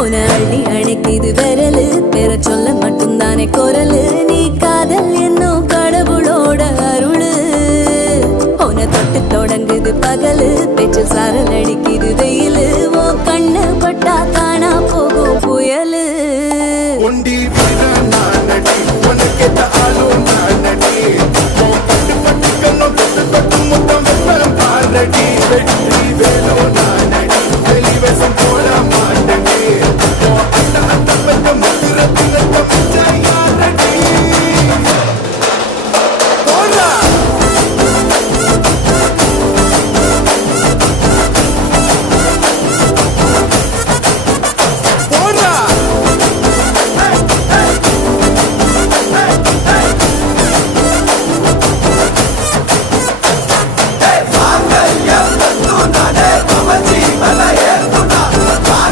உன அள்ளி அணைக்குது விரலு பெற சொல்ல மட்டும்தானே குரலு நீ காதல் என்னும் கடவுளோட அருளு உன தொட்டு தொடங்குது பகலு பேச்சு சாரல் அடிக்குது வெயிலு ஓ கண்ணு பட்டா காணா போகும் புயலு ஒண்டி வீரன் நானடி உனக்கேத்த ஆளும் நானடி பட்டு பட்டு கண்ணம் தொட்டு தொட்டு முத்தம் வெப்பம் பாரடி வெற்றி வேணும்